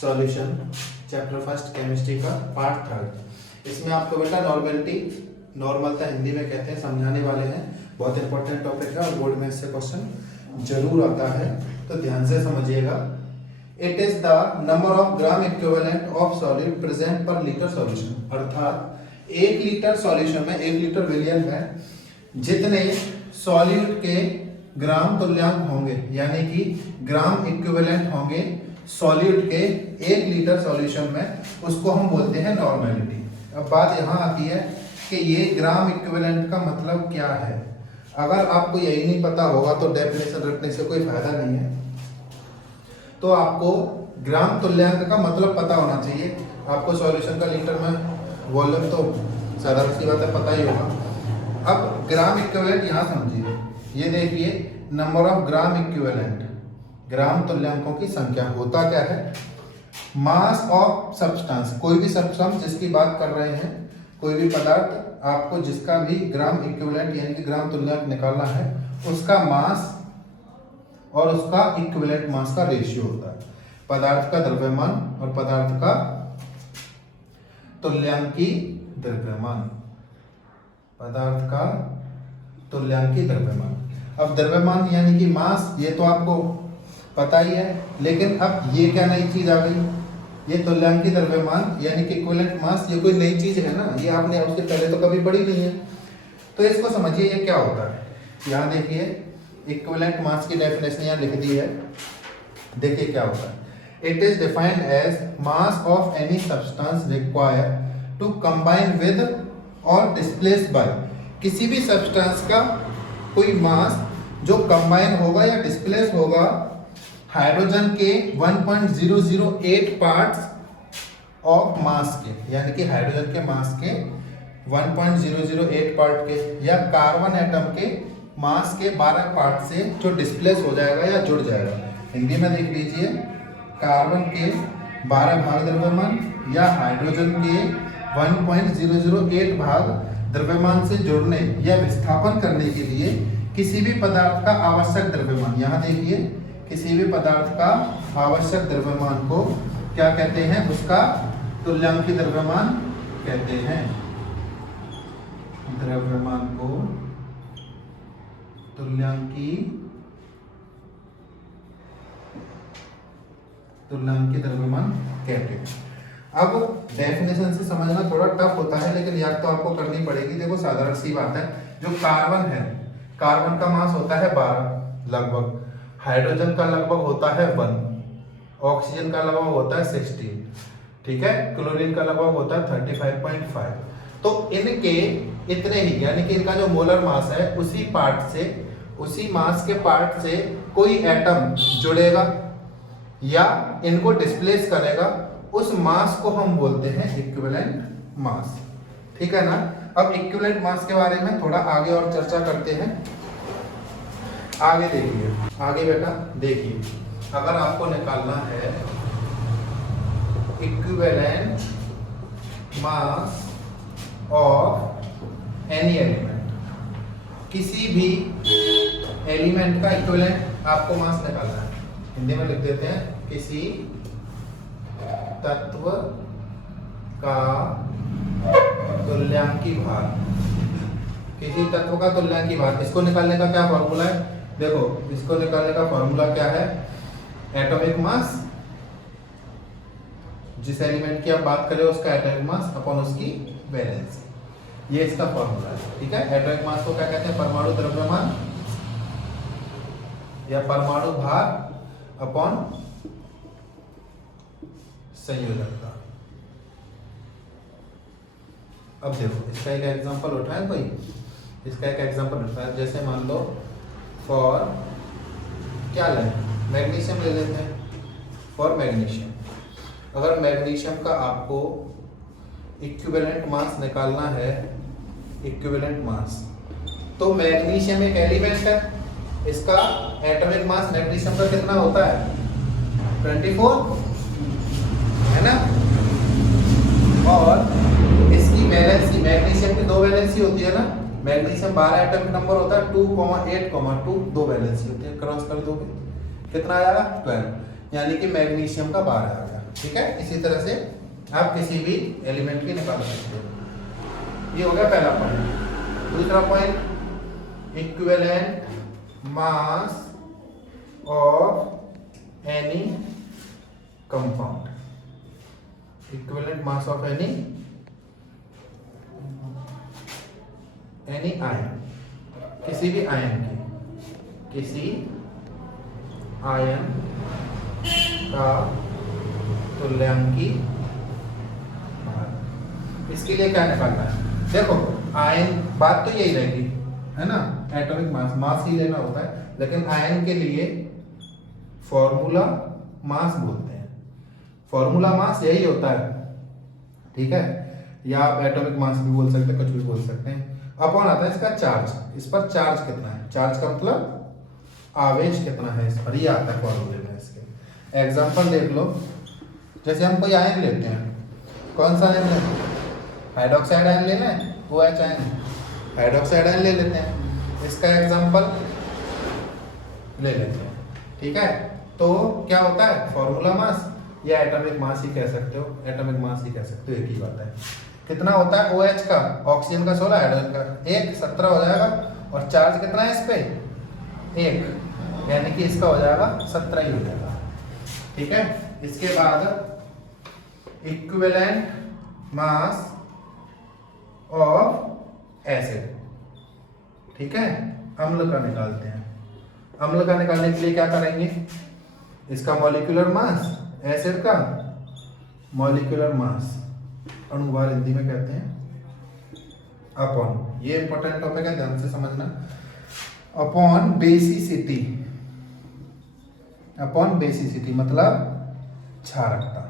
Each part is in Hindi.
सॉल्यूशन चैप्टर फर्स्ट केमिस्ट्री का पार्ट थर्ड। इसमें आपको बेटा नॉर्मलिटी, नॉर्मलता हिंदी में कहते हैं, समझाने वाले हैं। बहुत इंपॉर्टेंट टॉपिक है और बोर्ड में इससे क्वेश्चन जरूर आता है, तो ध्यान से समझिएगा। It is the number of gram equivalent of solid present पर लीटर सॉल्यूशन, अर्थात 1 लीटर सॉल्यूशन में 1 लीटर विलियन में जितने सॉल्यूट के ग्राम तुल्यांक होंगे, यानी कि ग्राम इक्विवेलेंट होंगे सॉल्यूट के 1 लीटर सॉल्यूशन में, उसको हम बोलते हैं नॉर्मेलिटी। अब बात यहाँ आती है कि ये ग्राम इक्विवेलेंट का मतलब क्या है। अगर आपको यही नहीं पता होगा तो डेफिनेशन रखने से कोई फायदा नहीं है। तो आपको ग्राम तुल्यांक का मतलब पता होना चाहिए। आपको सॉल्यूशन का लीटर में वॉल्यूम तो साधारण सी बात है, पता ही होगा। अब ग्राम इक्विवेलेंट यहाँ समझिए, ये देखिए नंबर ऑफ ग्राम इक्विवेलेंट, ग्राम तुल्यांकों की संख्या। होता क्या है, मास ऑफ सब्सटेंस, कोई भी सब्सटेंस जिसकी बात कर रहे हैं, कोई भी पदार्थ आपको जिसका भी ग्राम इक्विवेलेंट यानी कि ग्राम तुल्यांक निकालना है, उसका मास और उसका इक्विवेलेंट मास का रेशियो होता है। पदार्थ का द्रव्यमान और पदार्थ का तुल्यांकी द्रव्यमान, पदार्थ का तुल्यांकी द्रव्यमान। अब द्रव्यमान यानी कि मास, ये तो आपको पता ही है, लेकिन अब ये क्या नई चीज आ गई, ये तुल्यांकी द्रव्यमान यानी कि इक्विवेलेंट मास, ये कोई नई चीज है ना, ये आपने उसके पहले तो कभी पढ़ी नहीं है। तो इसको समझिए ये क्या होता है। यहाँ देखिए इक्विवेलेंट मास की डेफिनेशन यहाँ लिख दी है, देखिए क्या होता है। It is defined as mass of any substance require to combine with or displace by, किसी भी सब्सटेंस का कोई मास जो कंबाइन होगा या डिस्प्लेस होगा हाइड्रोजन के 1.008 पार्ट्स ऑफ मास के, यानी कि हाइड्रोजन के मास के 1.008 पार्ट के, या कार्बन एटम के मास के 12 पार्ट से जो डिस्प्लेस हो जाएगा या जुड़ जाएगा। हिंदी में देख लीजिए, कार्बन के 12 भाग द्रव्यमान या हाइड्रोजन के 1.008 भाग द्रव्यमान से जुड़ने या विस्थापन करने के लिए किसी भी पदार्थ का आवश्यक द्रव्यमान, यहाँ देखिए किसी भी पदार्थ का आवश्यक द्रव्यमान को क्या कहते हैं, उसका तुल्यांकी द्रव्यमान कहते हैं। द्रव्यमान को तुल्यांकी द्रव्यमान कहते हैं। अब डेफिनेशन से समझना थोड़ा टफ होता है, लेकिन याद तो आपको करनी पड़ेगी। देखो साधारण सी बात है, जो कार्बन है, कार्बन का मास होता है 12 लगभग, हाइड्रोजन का लगभग होता है 1, ऑक्सीजन का लगभग होता है 16, ठीक है, क्लोरीन का लगभग होता है 35.5। तो इनके इतने ही, यानी कि इनका जो मोलर मास है उसी पार्ट से, उसी मास के पार्ट से कोई एटम जुड़ेगा या इनको डिस्प्लेस करेगा, उस मास को हम बोलते हैं इक्विवेलेंट मास, ठीक है ना। अब इक्विवेलेंट मास के बारे में थोड़ा आगे और चर्चा करते हैं। आगे देखिए, आगे बेटा देखिए, अगर आपको निकालना है equivalent mass of any element, किसी भी एलिमेंट का इक्विवेलेंट आपको मास निकालना है, हिंदी में लिख देते हैं किसी तत्व का तुल्यांकी भार, किसी तत्व का तुल्यांकी भार। इसको निकालने का क्या फॉर्मूला है, देखो इसको निकालने का फॉर्मूला क्या है, एटॉमिक मास, जिस एलिमेंट की आप बात करें उसका एटॉमिक मास अपॉन उसकी वैलेंसी, ये इसका फॉर्मूला है, ठीक है। एटॉमिक मास को क्या कहते हैं, परमाणु द्रव्यमान या परमाणु भार अपॉन संयोजकता। अब देखो इसका एक एग्जांपल उठाए कोई, इसका एक एग्जांपल उठाए, जैसे मान लो फॉर क्या लें, मैग्नीशियम ले लेते हैं। फॉर मैग्नीशियम, अगर मैग्नीशियम का आपको इक्विवेलेंट मास निकालना है, इक्विवेलेंट मास, तो मैग्नीशियम एक एलिमेंट है, इसका एटॉमिक मास मैग्नीशियम का कितना होता है, 24 है ना। और इसकी वैलेंसी, मैग्नीशियम की 2 वैलेंसी होती है ना, मैग्नीशियम 12 एटॉमिक नंबर होता है, 2,8,2 2 वैलेंसी होती है, क्रॉस कर दोगे कितना आ जाएगा 12, यानी कि मैग्नीशियम का 12 आ गया। ठीक है, इसी तरह से आप किसी भी एलिमेंट की निकाल सकते हो। ये हो गया पहला पॉइंट। दूसरा point, equivalent mass of any compound. Equivalent mass of any ion, किसी भी आयन की, किसी आयन का तुल्यांकी भार। इसके लिए क्या निकालना है? देखो आयन, बात तो यही रहेगी, है ना, एटॉमिक मास ही लेना होता है, लेकिन आयन के लिए फॉर्मूला मास बोलते हैं। फॉर्मूला मास यही होता है, ठीक है, या आप एटॉमिक मास भी बोल सकते हैं, कुछ भी बोल सकते हैं। अपॉन आता है इसका चार्ज, इस पर चार्ज कितना है, चार्ज का मतलब आवेश कितना है इस पर, ये आता है फॉर्मूले में इसके। एग्जांपल देख लो, जैसे हम कोई आयन लेते हैं, कौन सा आयन लेते हैं? हाइड्रोक्साइड आयन लेना है, OH आयन, हाइड्रोक्साइड आयन ले लेते हैं, इसका एग्जांपल ले लेते हैं, ठीक है। तो क्या होता है, फॉर्मूला मास या एटॉमिक मास ही कह सकते हो, एटॉमिक मास ही कह सकते हो, एक ही बात है। कितना होता है OH का, ऑक्सीजन का 16, हाइड्रोजन का 1, 17 हो जाएगा, और चार्ज कितना है इस पे 1, यानी कि इसका हो जाएगा 17 ही हो जाएगा, ठीक है। इसके बाद इक्विवेलेंट मास ऑफ एसिड, ठीक है, अम्ल का निकालते हैं। अम्ल का निकालने के लिए क्या करेंगे, इसका मॉलिक्यूलर मास, एसिड का मॉलिक्यूलर मास, अणुभार हिंदी में कहते हैं, अपॉन, ये इंपॉर्टेंट टॉपिक है, ध्यान से समझना, अपॉन बेसिसिटी, अपॉन बेसिसिटी मतलब क्षारकता।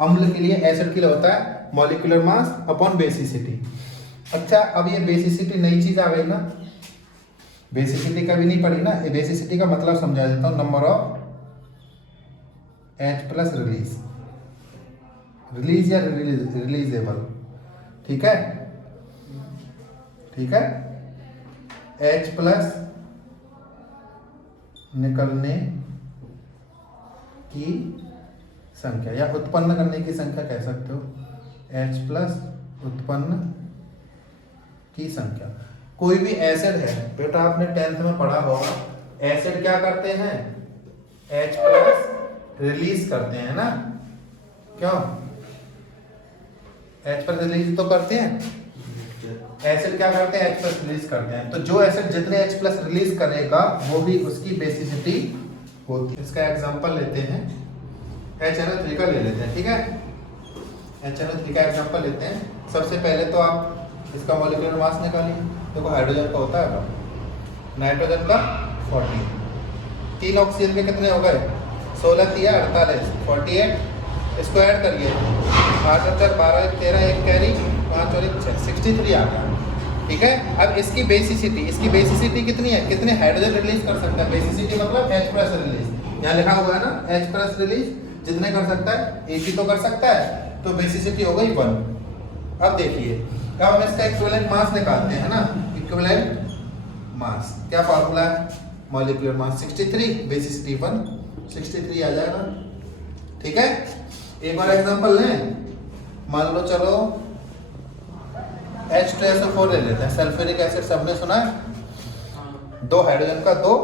अम्ल के लिए, एसिड के लिए होता है मॉलिक्यूलर मास अपॉन बेसिसिटी। अच्छा, अब ये बेसिसिटी नई चीज आ गई ना, बेसिसिटी कभी नहीं पढ़ी ना, ये बेसिसिटी का मतलब समझा देता हूँ, number of H plus release, release या रिलीजेबल, ठीक है, ठीक है, H प्लस निकलने की संख्या या उत्पन्न करने की संख्या कह सकते हो, H प्लस उत्पन्न की संख्या। कोई भी एसिड है, बेटा आपने 10th में पढ़ा होगा, एसिड क्या करते हैं, H प्लस रिलीज करते हैं ना, क्यों, H प्लस रिलीज तो करते हैं, एसिड क्या करते हैं, H प्लस रिलीज करते हैं। तो जो एसिड जितने H प्लस रिलीज करेगा वो भी उसकी बेसिसिटी होती है। इसका एग्जांपल लेते हैं, HNO3 का ले लेते हैं, ठीक है, HNO3 का एग्जांपल लेते हैं। सबसे पहले तो आप इसका मॉलिक्यूलर मास निकालिए, देखो हाइड्रोजन का होता है, नाइट्रोजन का 40, 3 ऑक्सीजन के कितने हो गए, 16 3 48, 48, इसको ऐड करिए, 8 4 12 1 13, 1 कैरी, 5 और 1 6, 63 आ गया, ठीक है। अब इसकी बेसिसिटी कितनी है, कितने हाइड्रोजन रिलीज कर सकता है, बेसिसिटी मतलब H प्लस रिलीज, यहाँ लिखा हुआ है ना, H प्लस रिलीज जितने कर सकता है, एक ही तो कर सकता है, तो बेसिसिटी हो गई 1। अब देखिए, अब हम इसका इक्विवेलेंट मास निकालते हैं ना, इक्विवेलेंट मास, क्या फॉर्मूला है, मॉलिक्यूलर मास 63, बेसिसिटी 1, 63 आ जाएगा, ठीक है। एक और एग्जांपल लें, मान लो चलो H2SO4 ले लेते हैं, सल्फ्यूरिक एसिड सबने सुना है, 2 हाइड्रोजन का 2,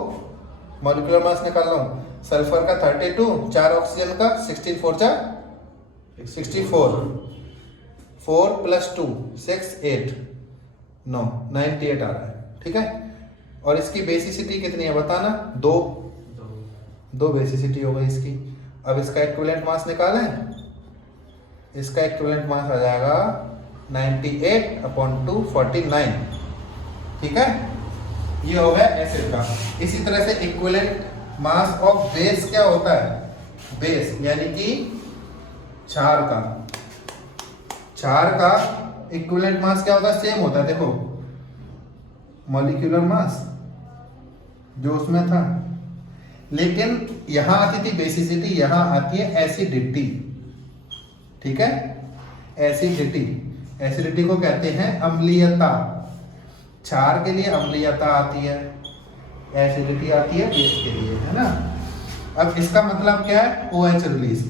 मॉलिक्यूलर मास निकाल रहा हूँ, सल्फर का 32, 4 ऑक्सीजन का 16 4 जा 64, 4 प्लस 2 6 8 9 98 आ रहा है, ठीक है। और इसकी बेसिसिटी कितनी है बताना, 2 बेसिसिटी हो गई इसकी। अब इसका इक्विवेलेंट मास निकालें, इसका इक्विवेलेंट मास आ जाएगा 98/2 49, ठीक है, ये हो गया एसिड का। इसी तरह से इक्विवेलेंट मास ऑफ बेस क्या होता है, बेस यानी कि क्षार का, क्षार का इक्विवेलेंट मास क्या होता है, सेम होता है, देखो मॉलिक्यूलर मास जो उसमें था, लेकिन यहां आती थी बेसिसिटी, यहां आती है एसिडिटी, ठीक है, एसिडिटी को कहते हैं अम्लीयता, क्षार के लिए अम्लीयता आती है, एसिडिटी आती है बेस के लिए, है ना। अब इसका मतलब क्या है, OH रिलीज,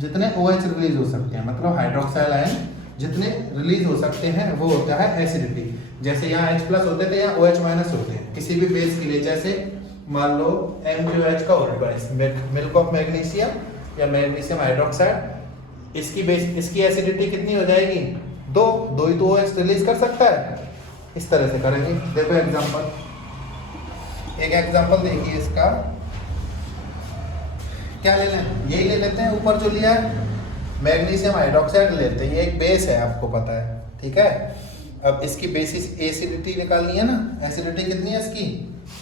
जितने OH रिलीज हो सकते हैं, मतलब हाइड्रोक्साइल आयन जितने रिलीज हो सकते हैं वो होता है एसिडिटी। जैसे यहाँ H+ होते थे, यहाँ OH- होते हैं किसी भी बेस के लिए। जैसे मान लो MgOH का उल्टा मिल्क ऑफ मैग्नीशियम या मैग्नीशियम हाइड्रोक्साइड, इसकी एसिडिटी कितनी हो जाएगी? 2 ही तो OH रिलीज कर सकता है। इस तरह से करेंगे। देखो एग्जांपल, एक एग्जांपल देखिए इसका। क्या ले लें? यही ले लेते हैं, ऊपर जो लिया है मैग्नीशियम हाइड्रोक्साइड लेते हैं, ये एक बेस है आपको पता है, ठीक है। अब इसकी बेसिस एसिडिटी निकालनी है ना, एसिडिटी कितनी है इसकी?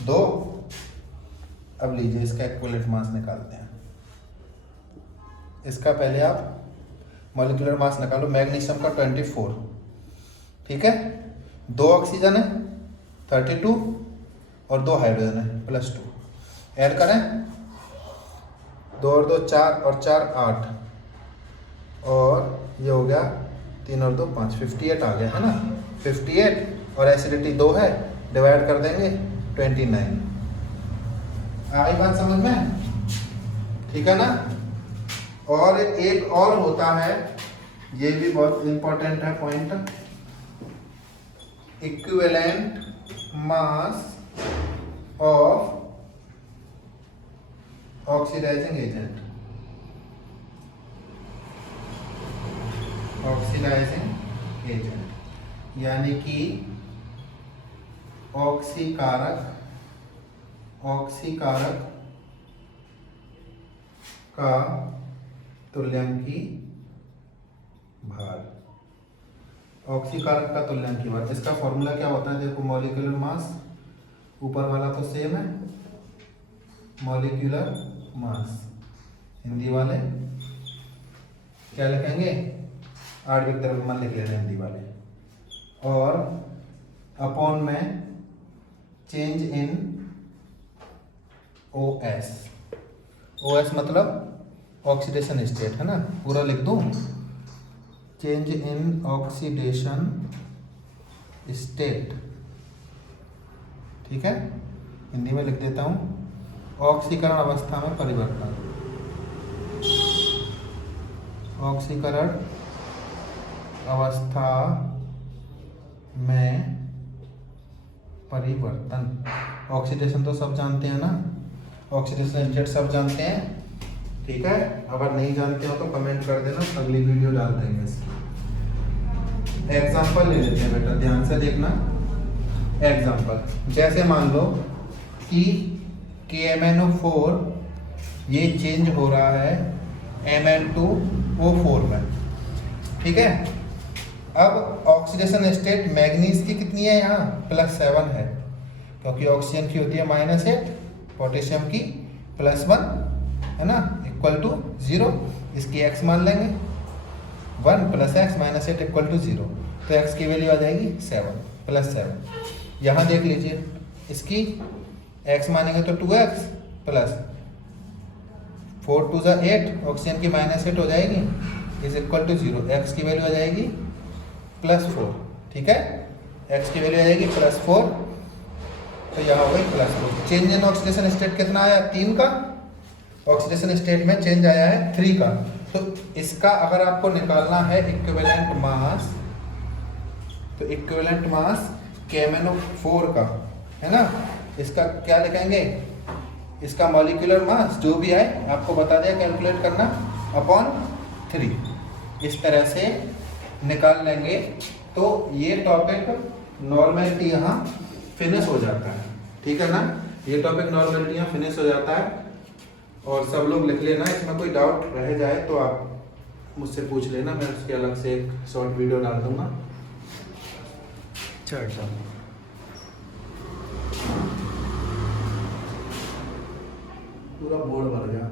2। अब लीजिए इसका इक्विवेलेंट मास निकालते हैं। इसका पहले आप मॉलिक्यूलर मास निकालो। मैग्नीशियम का 24, ठीक है। 2 ऑक्सीजन है 32 और 2 हाइड्रोजन है +2। ऐड करें, 2 और 2 4 और 4 8 और ये हो गया 3 और 2 5, 58 आ गया है ना। 58 और एसिडिटी 2 है, डिवाइड कर देंगे 29। आई बात समझ में? ठीक है ना। और एक और होता है, ये भी बहुत इंपॉर्टेंट है point, equivalent mass of oxidizing agent. Oxidizing agent यानी कि ऑक्सीकारक का तुल्यांकी भार। ऑक्सीकारक का तुल्यांकी भार, इसका फॉर्मूला क्या होता है? देखो, मॉलिक्यूलर मास, ऊपर वाला तो सेम है, मॉलिक्यूलर मास, हिंदी वाले क्या लिखेंगे? आणविक द्रव्यमान लिख लेना हिंदी वाले, और अपॉन में चेंज इन OS। OS मतलब ऑक्सीडेशन स्टेट है ना, पूरा लिख दूं, चेंज इन ऑक्सीडेशन स्टेट, ठीक है। हिंदी में लिख देता हूं, ऑक्सीकरण अवस्था में परिवर्तन। ऑक्सीकरण अवस्था में परिवर्तन। ऑक्सीडेशन तो सब जानते हैं ना, ऑक्सीडेशन स्टेट सब जानते हैं, ठीक है। अगर नहीं जानते हो तो कमेंट कर देना, अगली वीडियो डाल देंगे इसकी। एग्जाम्पल ले लेते हैं बेटा, ध्यान से देखना। एग्जाम्पल, जैसे मान लो कि KMnO4 ये चेंज हो रहा है Mn2O4 में, ठीक है। अब ऑक्सीडेशन स्टेट मैग्नीज की कितनी है? यहाँ +7 है, क्योंकि ऑक्सीजन की होती है -8, पोटेशियम की +1 है ना, =0। इसकी x मान लेंगे, 1 + x - 8 = 0, तो x की वैल्यू आ जाएगी 7 +7। यहाँ देख लीजिए, इसकी x मानेंगे तो 2x + 4 2 8, ऑक्सीजन की -8 हो जाएगी, =0। x की वैल्यू आ जाएगी +4, ठीक है। x की वैल्यू आ जाएगी +4, तो यहाँ हो गई +4। चेंज इन ऑक्सीडेशन स्टेट कितना आया? 3 का। ऑक्सीडेशन स्टेट में चेंज आया है 3 का। तो इसका अगर आपको निकालना है इक्विवेलेंट मास, तो इक्विवेलेंट मास KMnO4 का है ना, इसका क्या लिखेंगे? इसका मॉलिक्यूलर मास जो भी आए आपको बता दिया, कैलकुलेट करना /3। इस तरह से निकाल लेंगे तो ये टॉपिक नॉर्मेलिटी यहाँ फिनिश हो जाता है, ठीक है ना। ये टॉपिक नॉर्मेलिटी यहाँ फिनिश हो जाता है, और सब लोग लिख लेना। इसमें कोई डाउट रह जाए तो आप मुझसे पूछ लेना, मैं उसके अलग से एक शॉर्ट वीडियो डाल दूंगा। चलो, पूरा बोर्ड भर गया।